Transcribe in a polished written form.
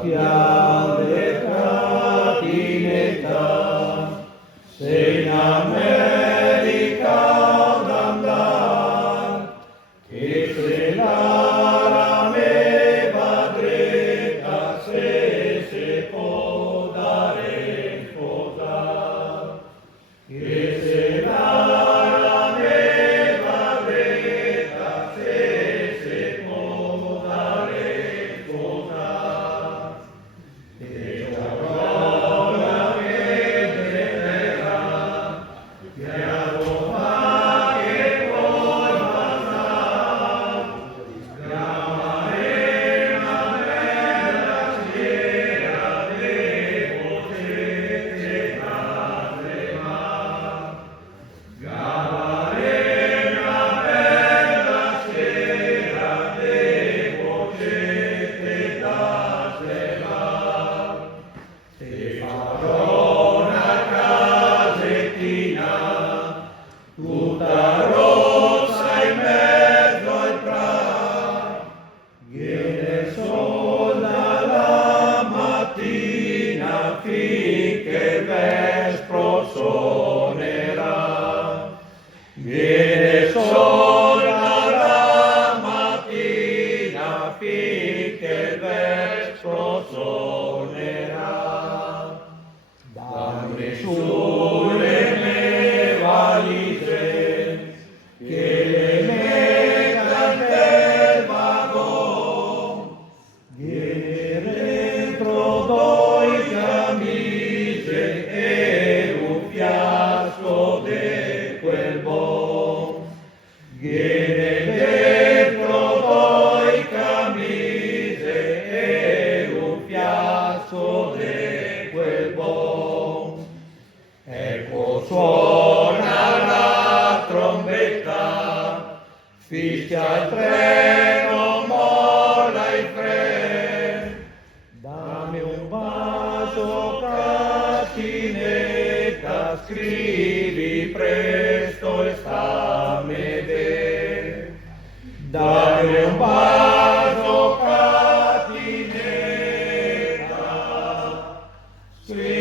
Piale catinetta, se in America d'andar, che se la me padretta se può dare sposar, che se la me padretta se può dare sposar. E la roba che terrà, che a Roma che puoi passar, Gamarena bella sera devo te trasema. Gamarena bella sera devo te trasema. Ti farò una casettina tutta rossa in mezzo al prato, viene il sole dalla mattina finché il vespro suonerà. Viene il sole dalla mattina finché il vespro suonerà. Dammi sulle mie valigie, che le metta nel vagon. Viene dentro due camicie e un fiasco di quel bon. Viene dentro due camicie e un fiasco di quel bon. Ecco suona la trombetta, fischia il treno, molla il fren. Dammi un bacio catinetta, scrivi presto e stammi bene. Dammi un bacio catinetta, scrivi